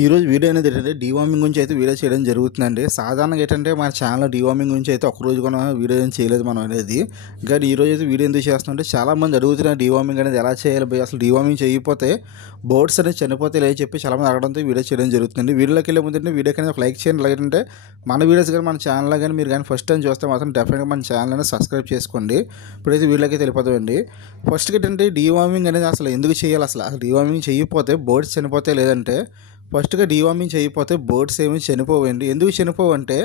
ఈరోజు వీడియో అనేది ఏంటంటే డీవార్మింగ్ గురించి అయితే వీడియో చేయడం జరుగుతుందండి. సాధారణంగా ఏంటంటే మన ఛానల్లో డీవార్మింగ్ గురించి అయితే ఒక్కరోజు కూడా వీడియో ఏం చేయలేదు మనం అనేది. కానీ ఈరోజు అయితే వీడియో ఎందుకు చేస్తున్నామంటే చాలామంది అడుగుతున్నారు డీవార్మింగ్ అనేది ఎలా చేయాలి భయ్, అసలు డీవార్మింగ్ చేయకపోతే బర్డ్స్ అనేది చనిపోతే లేదని చెప్పి చాలామంది అడగడంతో వీడియో చేయడం జరుగుతుంది. వీడియోలోకి వెళ్ళే ముందు వీడియోకి అనేది ఒక లైక్ చేయండి. అలాగంటే మన వీడియోస్ కానీ మన ఛానల్లో కానీ మీరు కానీ ఫస్ట్ టైం చూస్తే మాత్రం డెఫినెట్గా మన ఛానల్ అనేది సబ్స్క్రైబ్ చేసుకోండి. ఇప్పుడైతే వీడియోకి వెళ్ళిపోతామండి. ఫస్ట్ ఏంటంటే డీవార్మింగ్ అనేది అసలు ఎందుకు చేయాలి, అసలు డీవార్మింగ్ చేయకపోతే బర్డ్స్ చనిపోతే లేదంటే ఫస్ట్గా డీవార్మింగ్ చేయకపోతే బర్డ్స్ ఏమీ చనిపోవండి. ఎందుకు చనిపోవంటే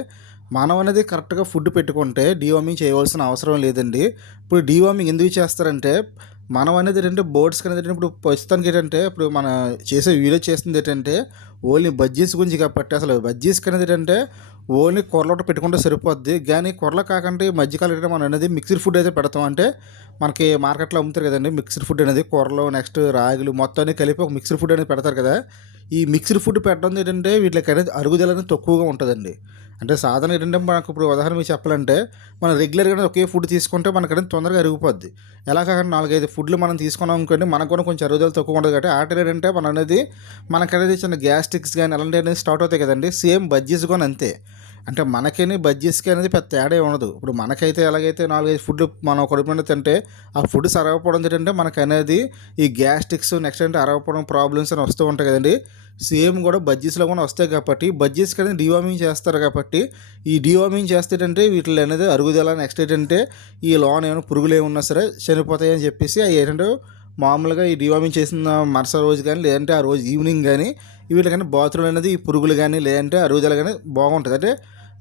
మనం అనేది కరెక్ట్గా ఫుడ్ పెట్టుకుంటే డీవార్మింగ్ చేయవలసిన అవసరం లేదండి. ఇప్పుడు డీవార్మింగ్ ఎందుకు చేస్తారంటే మనం అనేది ఏంటంటే బర్డ్స్కి అనేది ఇప్పుడు ప్రస్తుతానికి ఏంటంటే ఇప్పుడు మన చేసే వీడియో చేస్తుంది ఏంటంటే ఓన్లీ బజ్జీస్ గురించి కాబట్టి అసలు బజ్జీస్కి అనేది ఏంటంటే ఓన్లీ కూరలో పెట్టుకుంటే సరిపోద్ది. కానీ కూరలో కాకుండా ఈ మధ్యకాలం ఏంటంటే మనం అనేది మిక్స్డ్ ఫుడ్ అయితే పెడతాం. అంటే మనకి మార్కెట్లో అమ్ముతారు కదండి మిక్స్డ్ ఫుడ్ అనేది, కూరలో నెక్స్ట్ రాగులు మొత్తాన్ని కలిపి ఒక మిక్స్డ్ ఫుడ్ అనేది పెడతారు కదా. ఈ మిక్స్డ్ ఫుడ్ పెట్టడం ఏంటంటే వీటికి అనేది అరుగుదల అనేది తక్కువగా ఉంటుందండి. అంటే సాధారణ ఏంటంటే మనకు ఇప్పుడు ఉదాహరణ మీకు చెప్పాలంటే మనం రెగ్యులర్గా ఒకే ఫుడ్ తీసుకుంటే మనకనేది తొందరగా అరిగిపోద్ది. ఎలా కాకుండా 4-5 ఫుడ్లు మనం తీసుకున్నాం అనుకోండి మనకు కూడా కొంచెం అరుగుదల తక్కువ ఉంటుంది కాబట్టి ఆటలు ఏంటంటే మన అనేది మనకనేది చిన్న గ్యాస్ట్రిక్స్ కానీ అలాంటివి అనేది స్టార్ట్ అవుతాయి కదండి. సేమ్ బజ్జీస్ కూడా అంతే. అంటే మనకేని బజ్జీస్కి అనేది పెద్ద తేడా ఉండదు. ఇప్పుడు మనకైతే ఎలాగైతే 4-5 ఫుడ్లు మనం కడుపున తింటే ఆ ఫుడ్ సరగకపోవడం ఏంటంటే మనకు అనేది ఈ గ్యాస్ట్రిక్స్ నెక్స్ట్ అంటే అరగకపోవడం ప్రాబ్లమ్స్ అని వస్తూ ఉంటాయి కదండి. సేమ్ కూడా బజ్జీస్లో కూడా వస్తాయి కాబట్టి బజ్జీస్కి అనేది డీవార్మింగ్ చేస్తారు కాబట్టి ఈ డీవార్మింగ్ చేస్తేటంటే వీటిలో అనేది అరుగుదల నెక్స్ట్ ఏంటంటే ఈ లోన్ ఏమైనా పురుగులు ఏమన్నా సరే చనిపోతాయి అని చెప్పేసి అవి ఏంటంటే మామూలుగా ఈ డీవార్మింగ్ చేసిన మరుసటి రోజు కానీ లేదంటే ఆ రోజు ఈవినింగ్ కానీ వీటికన్నా బాత్రూమ్ అనేది ఈ పురుగులు కానీ లేదంటే అరుగుదల కానీ బాగుంటుంది. అంటే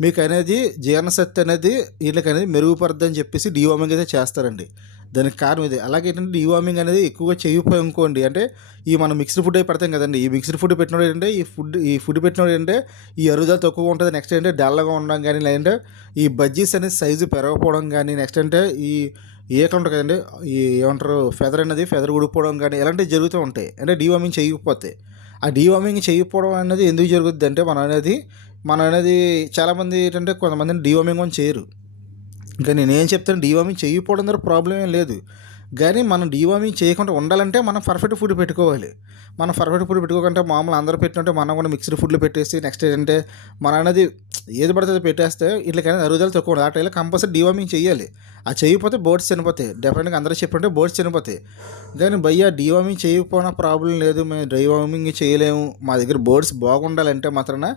మీకు అనేది జీర్ణశక్తి అనేది వీళ్ళకి అనేది మెరుగుపడుతుందని చెప్పేసి డీవార్మింగ్ అయితే చేస్తారండి. దానికి కారణం ఇది. అలాగే ఏంటంటే డీవార్మింగ్ అనేది ఎక్కువగా చేయకపోయి అనుకోండి అంటే ఈ మనం మిక్స్డ్ ఫుడ్ అయి పెడతాం కదండి. ఈ మిక్స్డ్ ఫుడ్ పెట్టినప్పుడు ఏంటంటే ఈ ఫుడ్ పెట్టినప్పుడు ఏంటంటే ఈ అరుగుదల తక్కువగా ఉంటుంది. నెక్స్ట్ ఏంటంటే డల్లగా ఉండడం కానీ లేదంటే ఈ బజ్జీస్ అనేది సైజు పెరగకపోవడం కానీ నెక్స్ట్ అంటే ఈ ఏకలు ఉంటాయి కదండి, ఈ ఏమంటారు ఫెదర్ ఊడిపోవడం కానీ ఇలాంటివి జరుగుతూ ఉంటాయి. అంటే డీవార్మింగ్ చేయకపోతే ఆ డీవార్మింగ్ చేయకపోవడం అనేది ఎందుకు జరుగుద్ది అంటే మనం అనేది చాలామంది ఏంటంటే కొంతమందిని డీవార్మింగ్ అని చేయరు. ఇంకా నేనేం చెప్తాను, డీవార్మింగ్ చేయకపోవడం ద్వారా ప్రాబ్లం ఏం లేదు. కానీ మనం డీవార్మింగ్ చేయకుండా ఉండాలంటే మనం పర్ఫెక్ట్ ఫుడ్ పెట్టుకోవాలి. మనం పర్ఫెక్ట్ ఫుడ్ పెట్టుకోకుంటే మామూలు అందరూ పెట్టినట్టే మనం కూడా మిక్స్డ్ ఫుడ్లు పెట్టేసి నెక్స్ట్ ఏంటంటే మన అనేది ఏది పడితే అది పెట్టేస్తే వీటికైనా అరుగుదల తక్కువ ఉండదు. ఆ టైంలో కంపల్సరీ డీవార్మింగ్ చేయాలి. అది చేయకపోతే బర్డ్స్ చనిపోతాయి. డెఫినెట్గా అందరూ చెప్పంటే బర్డ్స్ చనిపోతాయి. కానీ భయ్యా డీవార్మింగ్ చేయకపోయినా ప్రాబ్లం లేదు, మేము డీవార్మింగ్ చేయలేము, మా దగ్గర బర్డ్స్ బాగుండాలంటే మాత్రాన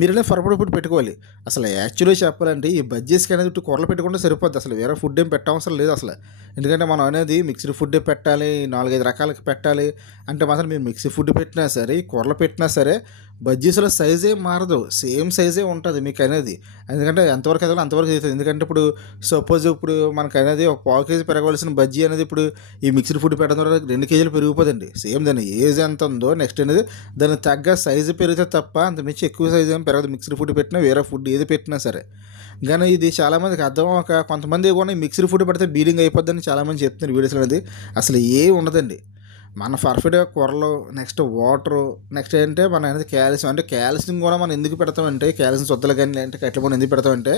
మీరైనా పర్ఫెక్ట్ ఫుడ్ పెట్టుకోవాలి. అసలు యాక్చువల్గా చెప్పాలంటే ఈ బజ్జీస్కి అనేది ఇటు కూరలు పెట్టుకుంటే సరిపోద్ది. అసలు వేరే ఫుడ్ ఏం పెట్టవసరం లేదు అసలు. ఎందుకంటే మనం అనేది మిక్స్డ్ ఫుడ్ పెట్టాలి, 4-5 రకాలకి పెట్టాలి అంటే మాత్రం మీరు మిక్స్డ్ ఫుడ్ పెట్టినా సరే కూరలు పెట్టినా సరే బజ్జీస్లో సైజే మారదు, సేమ్ సైజే ఉంటుంది మీకు అనేది. ఎందుకంటే ఎంతవరకు ఎదగాలో అంతవరకు అవుతుంది. ఎందుకంటే ఇప్పుడు సపోజ్ ఇప్పుడు మనకు అనేది ఒక 1/4 కేజీ పెరగవలసిన బజ్జీ అనేది ఇప్పుడు ఈ మిక్స్డ్ ఫుడ్ పెట్టడం ద్వారా 2 కేజీలు పెరిగిపోతుంది. సేమ్ దాని ఏజ్ ఎంత ఉందో నెక్స్ట్ అనేది దానికి తగ్గ సైజు పెరిగితే తప్ప అంతమించి ఎక్కువ సైజు ఏం పెరగదు. మిక్స్డ్ ఫుడ్ పెట్టినా వేరే ఫుడ్ ఏది పెట్టినా సరే. కానీ ఇది చాలామందికి అర్థం అవ్వక కొంతమంది కూడా మిక్స్డ్ ఫుడ్ పెడితే బీడింగ్ అయిపోద్దని చాలామంది చెప్తున్నారు వీడియోస్లో. అనేది అసలు ఏం ఉండదండి. మన పర్ఫెక్ట్గా కూరలు నెక్స్ట్ వాటరు నెక్స్ట్ ఏంటంటే మన అనేది కాల్షియం. అంటే కాల్షియం కూడా మనం ఎందుకు పెడతామంటే కాల్షియం సొద్దలు కానీ లేదంటే కట్లబొని ఎందుకు పెడతామంటే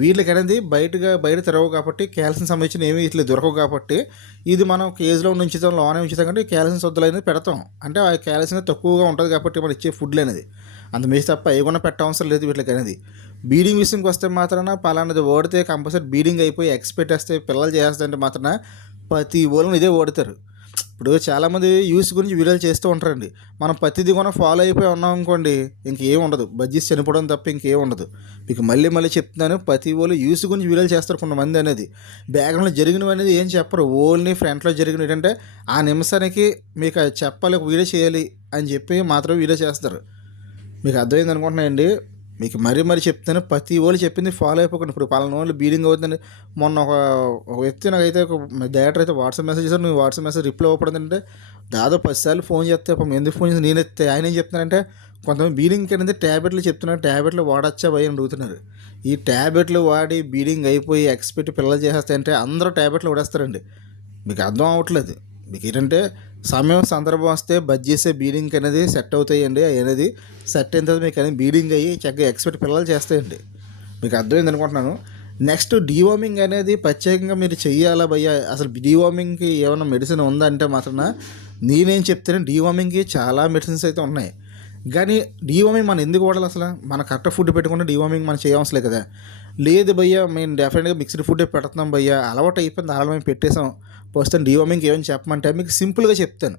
వీటికి అనేది బయట తిరగవు కాబట్టి కాల్షియం సంబంధించిన ఏమీ ఇట్లా దొరకవు కాబట్టి ఇది మనం కేజీలో ఉంచుతాం లోనే ఉంచుతాం కాబట్టి కాల్షియం సొద్దలు అనేది పెడతాం. అంటే ఆ కాల్షియం తక్కువగా ఉంటుంది కాబట్టి మనం ఇచ్చే ఫుడ్లు అనేది అంత మించి తప్ప ఏమన్నా పెట్టవసరం లేదు వీటికి అనేది. బీడింగ్ విషయంకి వస్తే మాత్రాన పలానాది ఓడితే కంపల్సరీ బీడింగ్ అయిపోయి ఎగ్స్ పెట్టేస్తే పిల్లలు చేస్తుంటే మాత్రాన ప్రతి ఊళ్ళో ఇదే ఓడతారు. ఇప్పుడు చాలామంది యూస్ గురించి వీడియోలు చేస్తూ ఉంటారండి. మనం ప్రతిదీ కూడా ఫాలో అయిపోయి ఉన్నాం అనుకోండి ఇంకేం ఉండదు, బజ్జీస్ చనిపోవడం తప్ప ఇంకేం ఉండదు. మీకు మళ్ళీ చెప్తున్నాను, ప్రతి వాళ్ళు యూస్ గురించి వీడియోలు చేస్తారు కొంతమంది అనేది. బ్యాక్గ్రౌండ్లో జరిగినవి అనేది ఏం చెప్పరు, ఓన్లీ ఫ్రంట్లో జరిగినవి ఏంటంటే ఆ నిమిషానికి మీకు అది చెప్పాలి, వీడియో చేయాలి అని చెప్పి మాత్రమే వీడియో చేస్తారు. మీకు అర్థమైంది అనుకుంటున్నాయండి. మీకు మరీ చెప్తాను, ప్రతి వాళ్ళు చెప్పింది ఫాలో అయిపోకండి. ఇప్పుడు పలానా వాళ్ళు బీడింగ్ అవుతుందండి. మొన్న ఒక వ్యక్తి నాకైతే ఒక డైరెక్టర్ అయితే వాట్సాప్ మెసేజ్ చేశారు. నువ్వు వాట్సాప్ మెసేజ్ రిప్లై అవ్వకూడదంటే దాదాపు 10 సార్లు ఫోన్ చేస్తే ఎందుకు ఫోన్ చేసి నేను ఎత్తే ఆయన ఏం చెప్తున్నారంటే కొంతమంది బీడింగ్కి అనేది ట్యాబ్లెట్లు చెప్తున్నారు, ట్యాబ్లెట్లు వాడచ్చా భయ అని అడుగుతున్నారు. ఈ ట్యాబ్లెట్లు వాడి బీడింగ్ అయిపోయి ఎక్స్పెక్ట్ పిల్లలు చేసేస్తాయంటే అందరూ ట్యాబ్లెట్లు వాడేస్తారండి. మీకు అర్థం అవ్వట్లేదు. మీకు ఏంటంటే సమయం సందర్భం వస్తే బజ్జీసే బీడింగ్ అనేది సెట్ అవుతాయండి. అనేది సెట్ అయిన తర్వాత మీకు అనేది బీడింగ్ అయ్యి చక్కగా ఎక్స్పెక్ట్ పిల్లలు చేస్తాయండి. మీకు అర్థమైంది అనుకుంటున్నాను. నెక్స్ట్ డీవార్మింగ్ అనేది ప్రత్యేకంగా మీరు చెయ్యాలా భయ్యా, అసలు డీవార్మింగ్కి ఏమైనా మెడిసిన్ ఉందా అంటే మాత్రం నేనేం చెప్తాను, డీవార్మింగ్కి చాలా మెడిసిన్స్ అయితే ఉన్నాయి. కానీ డీవార్మింగ్ మనం ఎందుకు వాడాలి అసలు? మన కరెక్ట్ ఫుడ్ పెట్టుకుంటే డీవార్మింగ్ మనం చేయవసరం లేదు కదా. లేదు భయ్యా మేము డెఫినెట్గా మిక్స్డ్ ఫుడ్డే పెడుతున్నాం భయ్యా, అలవాటు అయిపోయింది అలా మేము పెట్టేసాం, ప్రస్తుతం డీవార్మింగ్ ఏమని చెప్పమంటే మీకు సింపుల్గా చెప్తాను.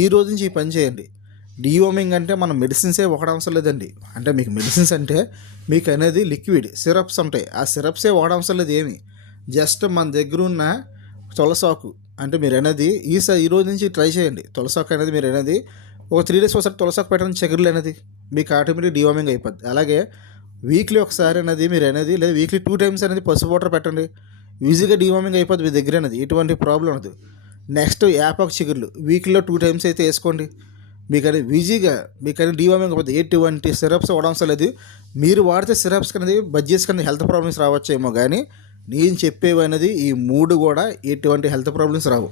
ఈ రోజు నుంచి ఈ పని చేయండి. డీవార్మింగ్ అంటే మనం మెడిసిన్సే ఒకటి అవసరం లేదండి. అంటే మీకు మెడిసిన్స్ అంటే మీకు అనేది లిక్విడ్ సిరప్స్ ఉంటాయి, ఆ సిరప్సే వాడడం అవసరం లేదు ఏమి. జస్ట్ మన దగ్గర ఉన్న తులసాకు అంటే మీరు అనేది ఈ రోజు నుంచి ట్రై చేయండి. తులసాకు అనేది మీరు అనేది ఒక 3 days ఒకసారి తులసాకు పెట్టండి, చిగురులు అనేది మీకు ఆటోమేటిక్ డీవార్మింగ్ అయిపోద్ది. అలాగే వీక్లీ ఒకసారి అనేది మీరు అనేది లేదా వీక్లీ 2 times అనేది పసుపు వాటర్ పెట్టండి, ఈజీగా డీవార్మింగ్ అయిపోద్ది మీ దగ్గర అనేది, ఎటువంటి ప్రాబ్లం ఉండదు. నెక్స్ట్ యాపాకు చిగురులు వీక్లీలో 2 times అయితే వేసుకోండి, మీకు అనేది ఈజీగా మీకు అనేది డీవార్మింగ్ అయిపోద్ది. ఎటువంటి సిరప్స్ అవసరం లేదు. మీరు వాడితే సిరప్స్ అనేది బజ్జీస్ కింద హెల్త్ ప్రాబ్లమ్స్ రావచ్చేమో, కానీ నేను చెప్పేవి అనేది ఈ 3 కూడా ఎటువంటి హెల్త్ ప్రాబ్లమ్స్ రావు.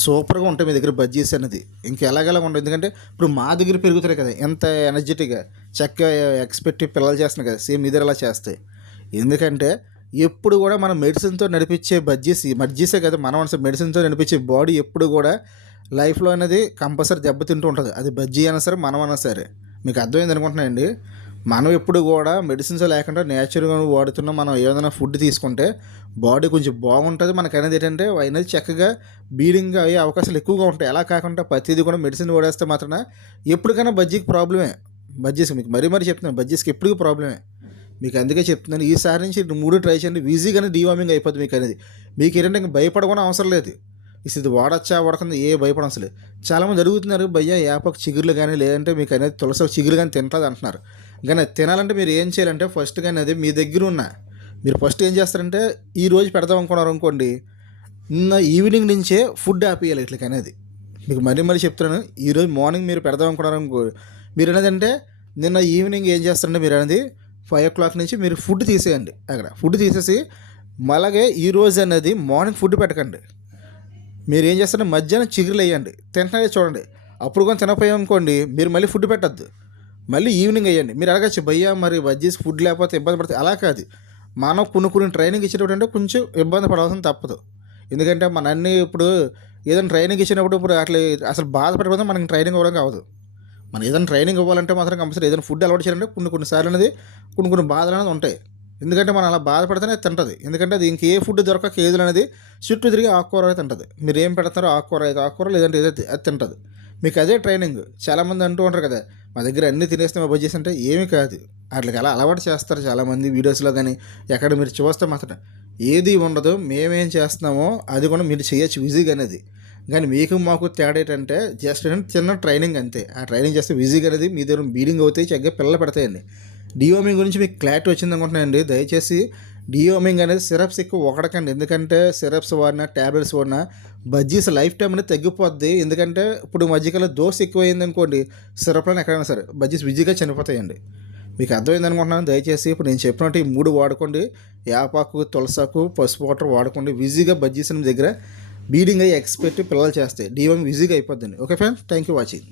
సూపర్గా ఉంటాయి మీ దగ్గర బజ్జీస్ అనేది, ఇంక ఎలాగెలా ఉండదు. ఎందుకంటే ఇప్పుడు మా దగ్గర పెరుగుతాయి కదా, ఎంత ఎనర్జెటిక్గా చక్కగా ఎక్స్పెక్ట్ పిల్లలు చేస్తున్నాయి కదా, సేమ్ మీ దగ్గర అలా చేస్తాయి. ఎందుకంటే ఎప్పుడు కూడా మనం మెడిసిన్తో నడిపించే బజ్జీసే కదా, మనం అసలు మెడిసిన్తో నడిపించే బాడీ ఎప్పుడు కూడా లైఫ్లో అనేది కంపల్సరీ దెబ్బతింటూ ఉంటుంది. అది బజ్జీ అయినా సరే మనం అయినా సరే. మీకు అర్థమైంది అనుకుంటున్నాయండి. మనం ఎప్పుడు కూడా మెడిసిన్స్ లేకుండా నేచురల్గా వాడుతున్న మనం ఏదైనా ఫుడ్ తీసుకుంటే బాడీ కొంచెం బాగుంటుంది. మనకు అనేది ఏంటంటే అనేది చక్కగా బీడింగ్ అయ్యే అవకాశాలు ఎక్కువగా ఉంటాయి. అలా కాకుండా ప్రతిదీ కూడా మెడిసిన్ వాడేస్తే మాత్రం ఎప్పటికైనా బజ్జీకి ప్రాబ్లమే. బజ్జీస్కి మీకు మరీ చెప్తున్నాను, బజ్జీస్కి ఎప్పటికీ ప్రాబ్లమే. మీకు అందుకే చెప్తున్నాను, ఈసారి నుంచి 3 ట్రై చేయండి, ఈజీగానే డీవార్మింగ్ అయిపోతుంది మీకు అనేది. మీకు ఏంటంటే ఇంకా భయపడకుండా అవసరం లేదు. ఇది వాడచ్చా వాడకుండా ఏ భయపడడం లేదు. చాలామంది అడుగుతున్నారు, భయ్యా యాపాకు చిగురులు కానీ లేదంటే మీకు అనేది తులసి చిగురు కానీ తింటుంది అంటున్నారు. కానీ అది తినాలంటే మీరు ఏం చేయాలంటే ఫస్ట్ కానీ అది మీ దగ్గర ఉన్న మీరు ఫస్ట్ ఏం చేస్తారంటే ఈ రోజు పెడదాం అనుకున్నారు అనుకోండి, నిన్న ఈవినింగ్ నుంచే ఫుడ్ ఆపేయాలి ఇట్లకి అనేది. మీకు మరీ చెప్తున్నాను, ఈరోజు మార్నింగ్ మీరు పెడదాం అనుకున్నారు అనుకో, మీరు అనేదంటే నిన్న ఈవినింగ్ ఏం చేస్తారంటే మీరు అనేది 5 o'clock నుంచి మీరు ఫుడ్ తీసేయండి. అక్కడ ఫుడ్ తీసేసి అలాగే ఈరోజు అనేది మార్నింగ్ ఫుడ్ పెట్టకండి. మీరు ఏం చేస్తారంటే మధ్యాహ్నం చిగురులు వేయండి, తింటున్నారే చూడండి. అప్పుడు కానీ తినపోయాం అనుకోండి, మీరు మళ్ళీ ఫుడ్ పెట్టద్దు, మళ్ళీ ఈవినింగ్ వేయండి. మీరు అడగచ్చు, భయ్యా మరి బజ్జీస్ ఫుడ్ లేకపోతే ఇబ్బంది పడుతుంది. అలా కాదు, మనం కొన్ని ట్రైనింగ్ ఇచ్చేటప్పుడు అంటే కొంచెం ఇబ్బంది పడాల్సిన తప్పదు. ఎందుకంటే మన అన్నీ ఇప్పుడు ఏదైనా ట్రైనింగ్ ఇచ్చినప్పుడు ఇప్పుడు అట్లా అసలు బాధపడిపోతే మనకి ట్రైనింగ్ ఇవ్వడానికి అవ్వదు. మనం ఏదైనా ట్రైనింగ్ ఇవ్వాలంటే మాత్రం కంపల్సరీ ఏదైనా ఫుడ్ అలవాటు చేయాలంటే కొన్నిసార్లు అనేది కొన్ని బాధలు అనేది ఉంటాయి. ఎందుకంటే మనం అలా బాధపడితేనే తింటుంది. ఎందుకంటే అది ఇంకే ఫుడ్ దొరక కేజీలు అనేది చుట్టూ తిరిగి ఆకుకూర అయితే తింటుంది. మీరు ఏం పెడతారో ఆకుకూర లేదంటే ఏదైతే అది తింటుంది. మీకు అదే ట్రైనింగ్. చాలామంది అంటూ ఉంటారు కదా, మా దగ్గర అన్నీ తినేస్తే మా బజ్జీస్ అంటే ఏమీ కాదు. అట్లకి అలా అలవాటు చేస్తారు చాలామంది వీడియోస్లో కానీ ఎక్కడ మీరు చూస్తే మాత్రం ఏది ఉండదు. మేమేం చేస్తున్నామో అది కూడా మీరు చేయొచ్చు ఈజీగా అనేది. కానీ మీకు మాకు తేడా ఏంటంటే జస్ట్ చిన్న ట్రైనింగ్ అంతే. ఆ ట్రైనింగ్ చేస్తే ఈజీగా అనేది మీ దగ్గర బీడింగ్ అవుతాయి, చక్కగా పిల్లలు పెడతాయండి. డీవార్మింగ్ గురించి మీకు క్లారిటీ వచ్చింది అనుకుంటున్నానండి. దయచేసి డీవార్మింగ్ అనేది సిరప్స్ ఎక్కువ ఒకడకండి. ఎందుకంటే సిరప్స్ వాడినా ట్యాబ్లెట్స్ వాడినా బజ్జీస్ లైఫ్ టైం అనేది తగ్గిపోద్ది. ఎందుకంటే ఇప్పుడు మధ్యకాలం దోశ ఎక్కువైంది అనుకోండి, సిరప్లను ఎక్కడైనా సరే బజ్జీస్ ఈజీగా చనిపోతాయండి. మీకు అర్థమైంది అనుకుంటున్నాను. దయచేసి ఇప్పుడు నేను చెప్పినట్టు ఈ 3 వాడుకోండి. యాపాకు, తులసాకు, పసుపు వాటర్ వాడుకోండి. ఈజీగా బజ్జీస్ దగ్గర బీడింగ్ అయ్యి ఎక్స్పెక్ట్ పిల్లలు చేస్తాయి. డీవార్మింగ్ ఈజీగా అయిపోద్దండి. Okay friends, thank you watching.